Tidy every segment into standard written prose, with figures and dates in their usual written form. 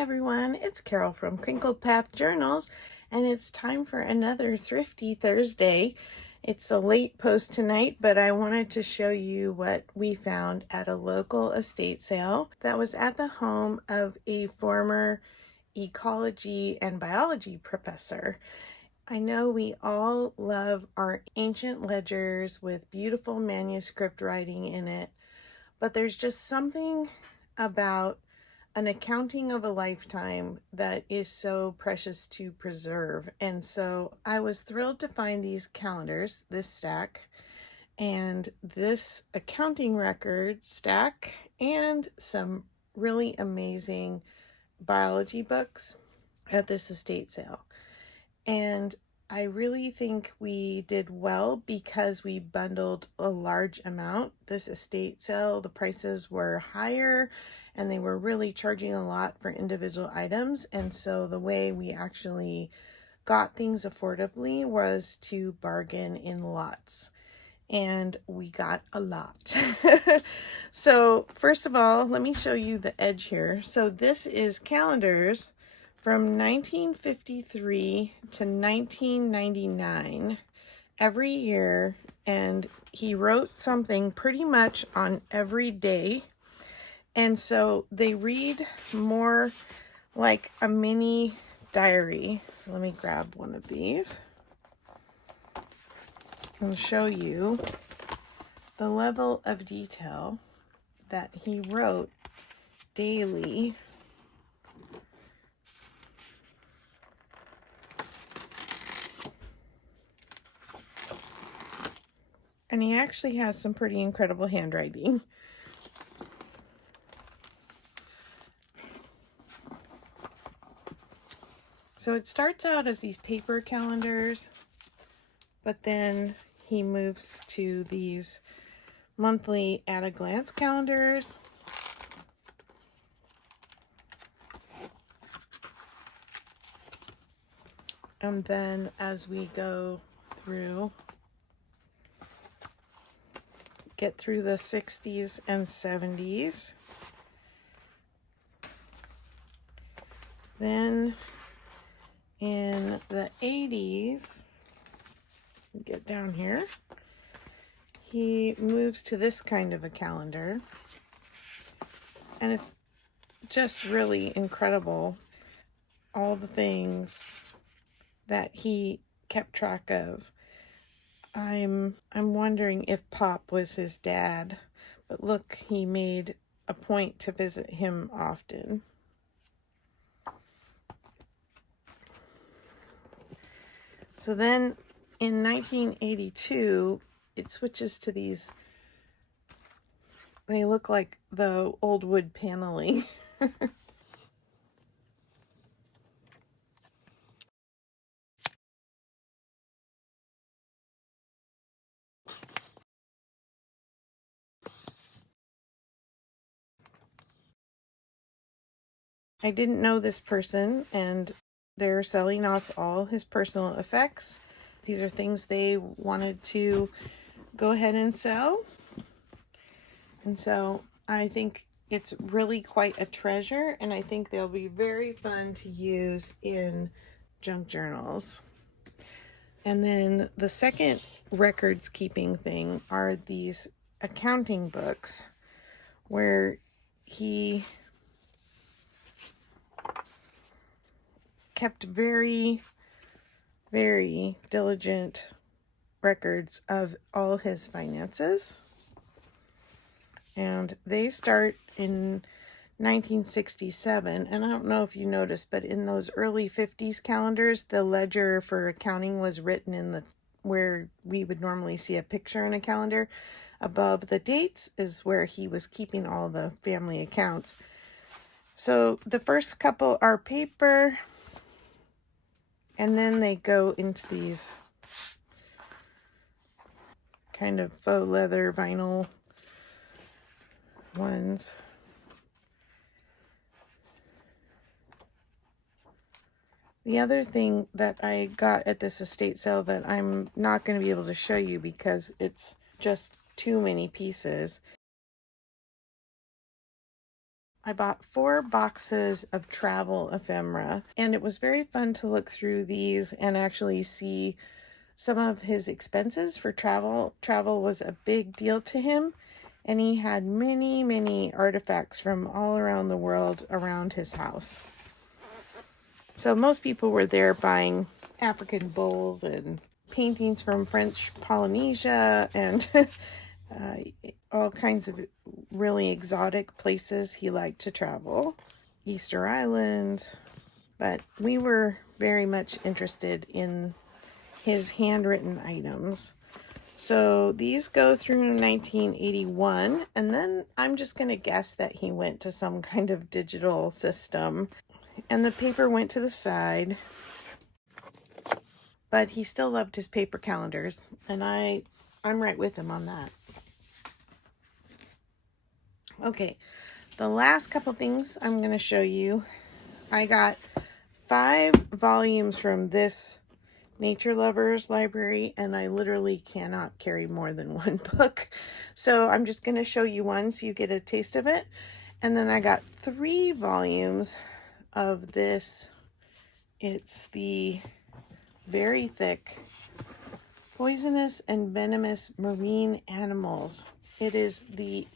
everyone, it's Carol from Crinkled Path Journals, and it's time for another Thrifty Thursday. It's a late post tonight, but I wanted to show you what we found at a local estate sale that was at the home of a former ecology and biology professor. I know we all love our ancient ledgers with beautiful manuscript writing in it, but there's just something about an accounting of a lifetime that is so precious to preserve. And so I was thrilled to find these calendars, this stack, and this accounting record stack, and some really amazing biology books at this estate sale. And I really think we did well because we bundled a large amount. This estate sale, the prices were higher and they were really charging a lot for individual items. And so the way we actually got things affordably was to bargain in lots. And we got a lot. So first of all, let me show you the edge here. So this is calendars from 1953 to 1999 every year, and he wrote something pretty much on every day, and so they read more like a mini diary. So let me grab one of these and show you the level of detail that he wrote daily. And he actually has some pretty incredible handwriting. So it starts out as these paper calendars, but then he moves to these monthly at-a-glance calendars. And then as we go through, get through the 60s and 70s. Then in the 80s, get down here, he moves to this kind of a calendar. And it's just really incredible, all the things that he kept track of. I'm wondering if Pop was his dad, but look, he made a point to visit him often. So then in 1982, it switches to these, they look like the old wood paneling. I didn't know this person, and they're selling off all his personal effects. These are things they wanted to go ahead and sell. And so I think it's really quite a treasure, and I think they'll be very fun to use in junk journals. And then the second records keeping thing are these accounting books where he kept very, very diligent records of all his finances. And they start in 1967. And I don't know if you noticed, but in those early 50s calendars, the ledger for accounting was written in the where we would normally see a picture in a calendar. Above the dates is where he was keeping all the family accounts. So the first couple are paper, and then they go into these kind of faux leather vinyl ones. The other thing that I got at this estate sale that I'm not going to be able to show you because it's just too many pieces. I bought 4 boxes of travel ephemera, and it was very fun to look through these and actually see some of his expenses for travel. Travel was a big deal to him, and he had many, many artifacts from all around the world around his house. So most people were there buying African bowls and paintings from French Polynesia and all kinds of really exotic places he liked to travel. Easter Island. But we were very much interested in his handwritten items. So these go through 1981, and then I'm just going to guess that he went to some kind of digital system, and the paper went to the side. But he still loved his paper calendars, and I'm right with him on that. Okay, the last couple things I'm going to show you. I got 5 volumes from this Nature Lovers library, and I literally cannot carry more than 1 book. So I'm just going to show you one so you get a taste of it. And then I got 3 volumes of this. It's the very thick Poisonous and Venomous Marine Animals. It is the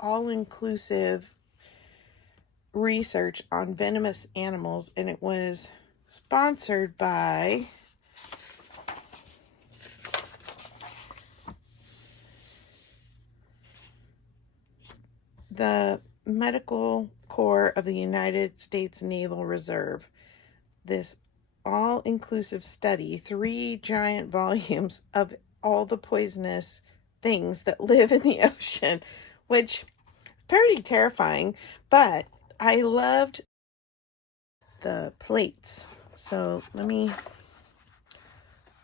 all-inclusive research on venomous animals, and it was sponsored by the Medical Corps of the United States Naval Reserve. This all-inclusive study, 3 giant volumes of all the poisonous things that live in the ocean, which is pretty terrifying, but I loved the plates. So let me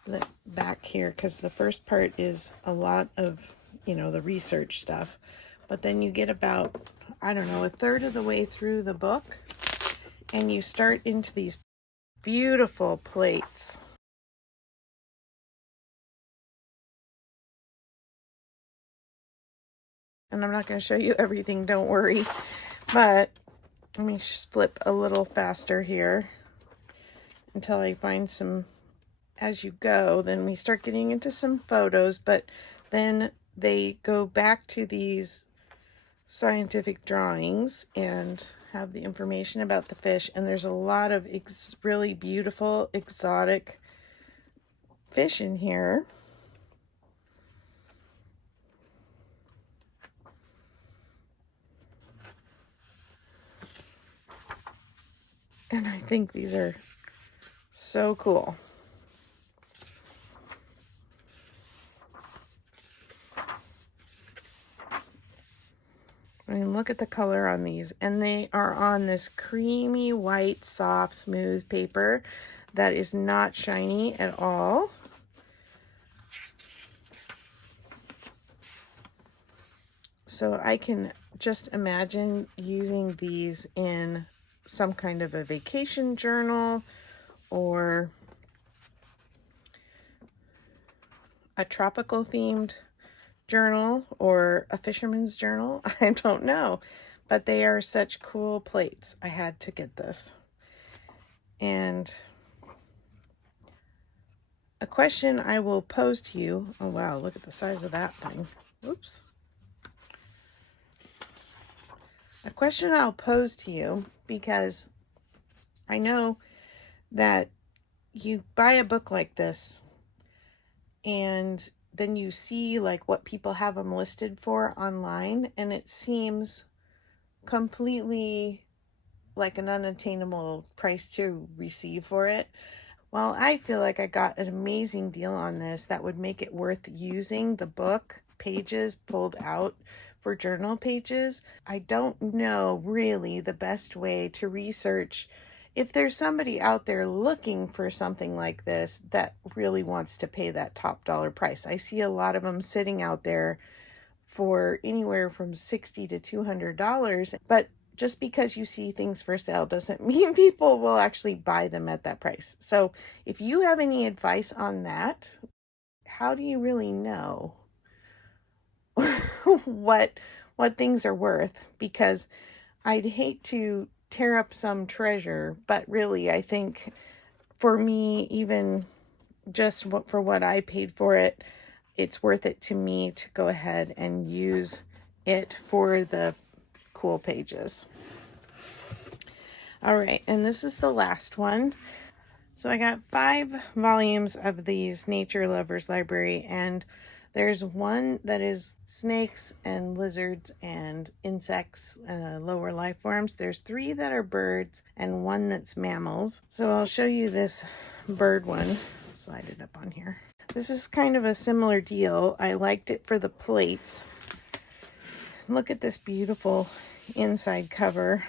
flip back here, because the first part is a lot of, the research stuff. But then you get about, I don't know, 1/3 of the way through the book, and you start into these beautiful plates. And I'm not going to show you everything, don't worry. But let me flip a little faster here until I find some as you go. Then we start getting into some photos, but then they go back to these scientific drawings and have the information about the fish. And there's a lot of really beautiful exotic fish in here. And I think these are so cool. I mean, look at the color on these. And they are on this creamy, white, soft, smooth paper that is not shiny at all. So I can just imagine using these in some kind of a vacation journal or a tropical themed journal or a fisherman's journal. I don't know, but they are such cool plates. I had to get this. And a question I will pose to you. Oh wow, look at the size of that thing. Oops. A question I'll pose to you, because I know that you buy a book like this and then you see like what people have them listed for online, and it seems completely like an unattainable price to receive for it. Well, I feel like I got an amazing deal on this that would make it worth using the book pages pulled out for journal pages. I don't know really the best way to research if there's somebody out there looking for something like this that really wants to pay that top dollar price. I see a lot of them sitting out there for anywhere from $60 to $200, but just because you see things for sale doesn't mean people will actually buy them at that price. So if you have any advice on that, how do you really know what things are worth? Because I'd hate to tear up some treasure, but really I think for me, even just for what I paid for it, it's worth it to me to go ahead and use it for the cool pages. All right, and this is the last one. So I got 5 volumes of these Nature Lovers Library, and there's one that is snakes and lizards and insects, lower life forms. There's 3 that are birds and 1 that's mammals. So I'll show you this bird one. Slide it up on here. This is kind of a similar deal. I liked it for the plates. Look at this beautiful inside cover.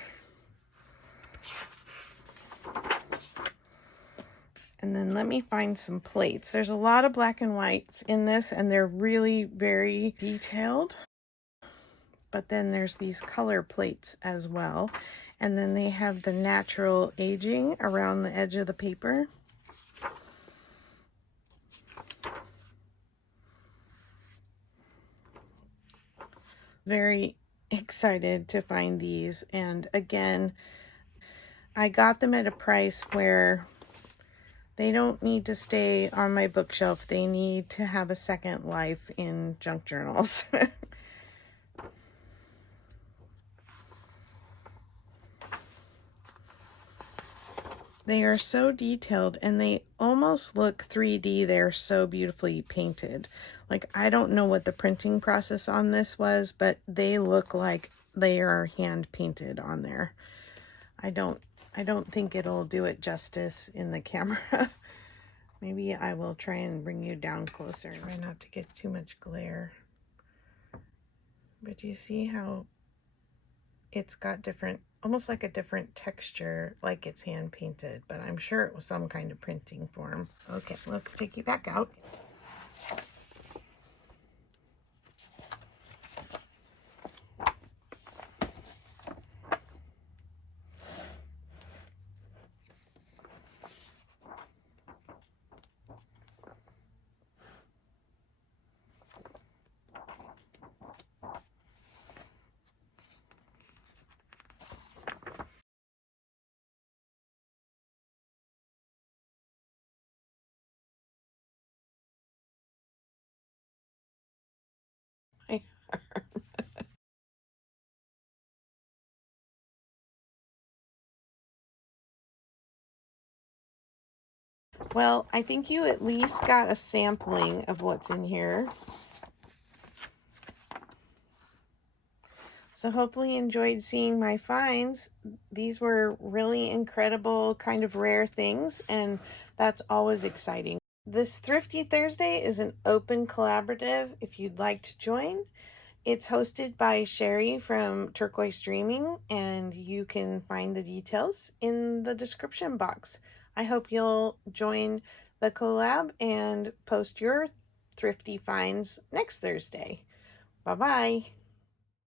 And then let me find some plates. There's a lot of black and whites in this, and they're really very detailed. But then there's these color plates as well. And then they have the natural aging around the edge of the paper. Very excited to find these. And again, I got them at a price where they don't need to stay on my bookshelf. They need to have a second life in junk journals. They are so detailed and they almost look 3D. They're so beautifully painted. Like, I don't know what the printing process on this was, but they look like they are hand painted on there. I don't think it'll do it justice in the camera. Maybe I will try and bring you down closer. Try not to get too much glare. But you see how it's got different, almost like a different texture, like it's hand painted, but I'm sure it was some kind of printing form. Okay, let's take you back out. Well, I think you at least got a sampling of what's in here. So hopefully you enjoyed seeing my finds. These were really incredible, kind of rare things, and that's always exciting. This Thrifty Thursday is an open collaborative if you'd like to join. It's hosted by Sherry from Turquoise Dreaming, and you can find the details in the description box. I hope you'll join the collab and post your thrifty finds next Thursday. Bye-bye.